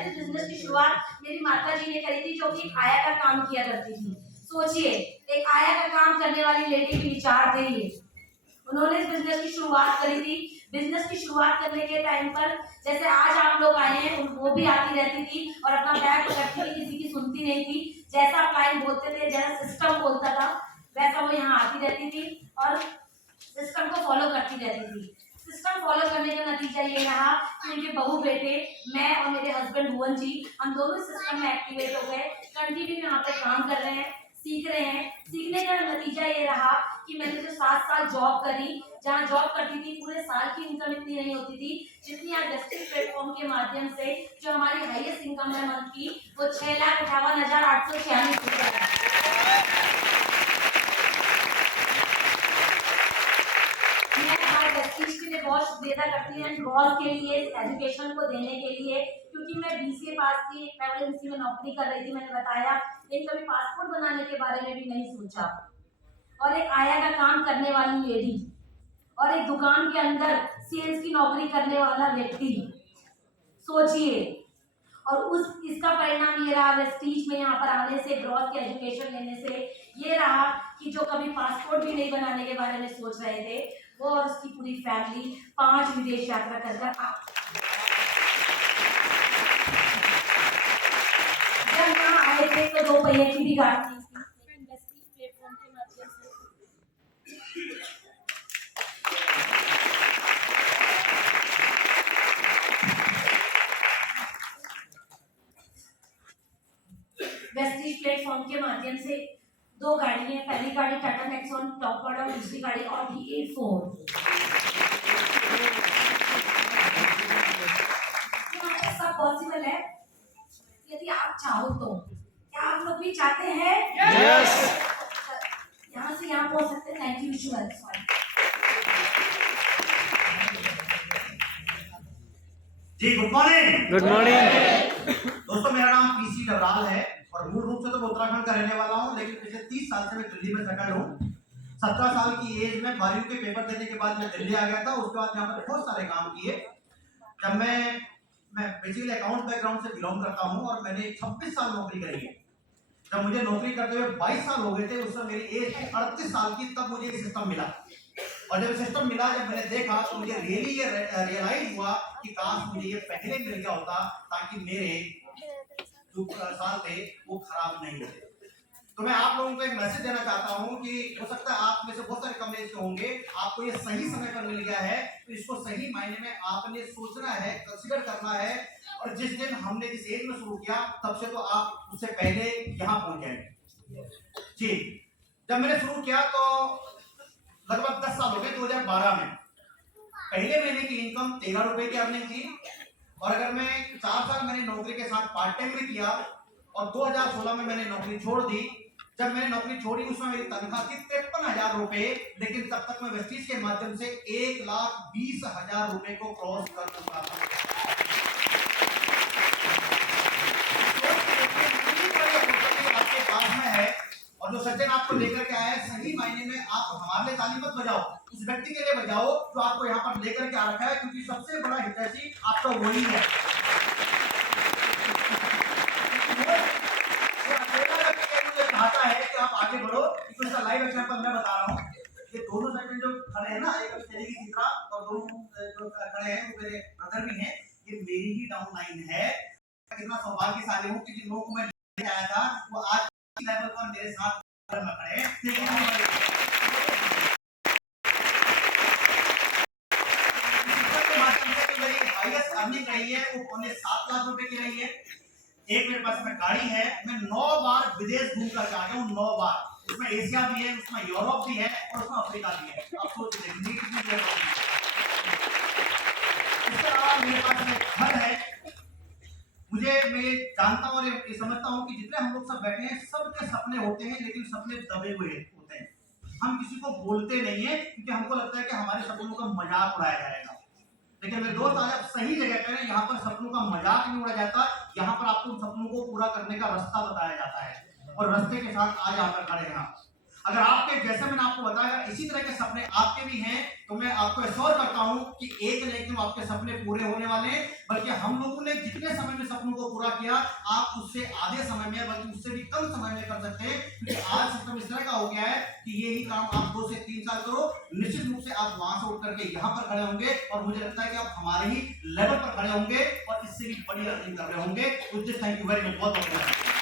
इस बिजनेस की शुरुआत मेरी माता जी ने करी थी, जो कि आया का काम किया करती थी। सोचिए, एक आया का काम करने वाली लेडी के विचार थे ये। उन्होंने इस बिजनेस की शुरुआत करी थी। बिजनेस की शुरुआत करने के टाइम पर जैसे आज आप लोग आए हैं, वो भी आती रहती थी और अपना बैग पकड़ती थी, किसी की सुनती नहीं थी। जैसा क्लाइंट बोलते थे, जैसा सिस्टम बोलता था, वैसा वो यहाँ आती रहती थी और सिस्टम को फॉलो करती रहती थी। सिस्टम फॉलो करने का नतीजा ये रहा कि उनके बहू बेटे, मैं और मेरे हस्बैंड भुवन जी, हम दोनों सिस्टम में एक्टिवेट हो गए। कंटिन्यू यहाँ पे काम कर रहे हैं, सीख रहे हैं। सीखने का नतीजा ये रहा कि मैंने जो 7 साल जॉब करी, जहाँ जॉब करती थी, पूरे साल की इनकम इतनी नहीं होती थी जितनी आज वेस्टिज प्लेटफॉर्म के माध्यम से जो हमारी हाईएस्ट इनकम है मंथ की, वो 6,58,846 रुपए है। वेस्टिज के लिए बहुत शुक्रिया करती हूँ, गॉल के लिए, एजुकेशन को देने के लिए, क्योंकि मैं बीसीए पास थी, ट्रैवल एजेंसी में नौकरी कर रही थी, मैंने बताया, लेकिन कभी पासपोर्ट बनाने के बारे में भी नहीं सोचा। और एक आया का काम करने वाली लेडी और एक दुकान के अंदर सेल्स की नौकरी करने वाला व्यक्ति, सोचिए। और इसका परिणाम ये रहा, वेस्टीज में यहाँ पर आने से, ग्रॉस की एजुकेशन लेने से ये रहा कि जो कभी पासपोर्ट भी नहीं बनाने के बारे में सोच रहे थे, वो और उसकी पूरी फैमिली 5 विदेश यात्रा कर जब यहाँ आए थे तो 2 पहिए की भी गाड़ी थी प्लेटफॉर्म के माध्यम से। वेस्टीज प्लेटफॉर्म के माध्यम से 2 गाड़ी है। पहली गाड़ी टाटा नेक्सॉन टॉप मॉडल और दूसरी गाड़ी ऑडी A4। सब पॉसिबल है यदि आप चाहो तो। क्या आप लोग भी चाहते हैं? यस। यहाँ से यहाँ पहुंच सकते हैं। Thank you visual. जी गुड मॉर्निंग। गुड मॉर्निंग दोस्तों, मेरा नाम पीसी डबराल है और मूल रूप से तो मैं उत्तराखंड का रहने वाला हूँ, लेकिन पिछले 30 साल से मैं दिल्ली में सेटल हूँ। 17 साल की एज में 12वीं के पेपर देने के बाद मैं दिल्ली आ गया था। उसके बाद यहाँ पर बहुत सारे काम किए। जब मैं बेसिकली अकाउंट बैकग्राउंड से बिलोंग करता हूँ और मैंने 26 साल नौकरी करी है। जब मुझे नौकरी करते हुए 22 साल हो गए थे, उस समय मेरी एज थी 38 साल की, तब मुझे ये सिस्टम मिला। और जब सिस्टम मिला, जब मैंने देखा तो मुझे रियली ये रियलाइज हुआ कि काश मुझे ये पहले मिल गया होता, ताकि मेरे जो साल थे वो खराब नहीं होते। तो मैं आप लोगों को एक मैसेज देना चाहता हूं कि हो सकता है आप में से बहुत सारे कम एज के होंगे, आपको ये सही समय पर मिल गया है, तो इसको सही मायने में आपने सोचना है, कंसीडर करना है। और जिस दिन हमने जिस एज में शुरू किया, तब से तो आप उससे पहले यहाँ पहुंच जाएंगे। जी, जब मैंने शुरू किया तो लगभग 10 साल हो गए। 2012 में पहले महीने की इनकम 13 रुपए की अर्निंग थी। और अगर मैं 4 साल मैंने नौकरी के साथ पार्ट टाइम भी किया और 2016 में मैंने नौकरी छोड़ दी। जब मैंने नौकरी छोड़ी, उसमें मेरी तनख्वाह थी 53,000 रुपए, लेकिन तब तक मैं वेस्टीज के माध्यम से 1,20,000 रुपए को क्रॉस कर चुका था। आपके पास में है और जो सज्जन आपको लेकर के आया है, सही मायने में आप हमारे लिए ताली मत बजाओ, उस व्यक्ति के लिए बजाओ जो आपको यहाँ पर लेकर के आ रखा है, क्योंकि सबसे बड़ा हितैषी आपका वही है। चाहता है कि आप आगे बढ़ो। इसका लाइव एग्जांपल मैं बता रहा हूँ। ये दोनों सज्जन जो खड़े हैं ना, एक तेरी की चित्रा और दोनों जो खड़े हैं वो मेरे ब्रदर भी हैं। ये मेरी ही डाउन लाइन है। कितना सौभाग्यशाली हूँ कि जिन लोगों को मैं लेके आया था वो आज लेवल पर मेरे साथ खड़े हैं। अर्निंग रही है वो 7 लाख रुपए की रही है। एक मेरे पास में गाड़ी है। मैं 9 बार विदेश घूम कर आ गया हूँ, 9 बार। उसमें एशिया भी है, उसमें यूरोप भी है और उसमें अफ्रीका भी है। अब सोच लीजिए कितनी देर हो गई। इसके अलावा मेरे पास में घर है। मैं जानता हूँ और ये समझता हूँ कि जितने हम लोग सब बैठे हैं, सबके सपने होते हैं, लेकिन सपने दबे हुए होते हैं। हम किसी को बोलते नहीं है क्योंकि हमको लगता है कि हमारे सपनों का मजाक उड़ाया जाएगा। लेकिन मेरे दोस्त, आज आप सही जगह पर हैं। यहाँ पर सपनों का मजाक नहीं उड़ाया जाता। यहाँ पर आपको सपनों को पूरा करने का रास्ता बताया जाता है और रास्ते के साथ आज यहाँ पर खड़े हैं आप। अगर आपके, जैसे मैंने आपको बताया, इसी तरह के सपने आपके भी हैं, तो मैं आपको एश्योर करता हूँ कि एक न एक दिन आपके सपने पूरे होने वाले हैं। बल्कि हम लोगों ने जितने समय में सपनों को पूरा किया, आप उससे आधे समय में बल्कि उससे भी कम समय में कर सकते हैं, क्योंकि आज सिस्टम इस तरह का हो गया है कि ये ही काम आप 2 से 3 साल करो, निश्चित रूप से आप वहां से उठ करके यहाँ पर खड़े होंगे और मुझे लगता है कि आप हमारे ही लेवल पर खड़े होंगे और इससे भी बड़ी अर्निंग कर रहे होंगे। थैंक यू वेरी मच, बहुत बहुत धन्यवाद।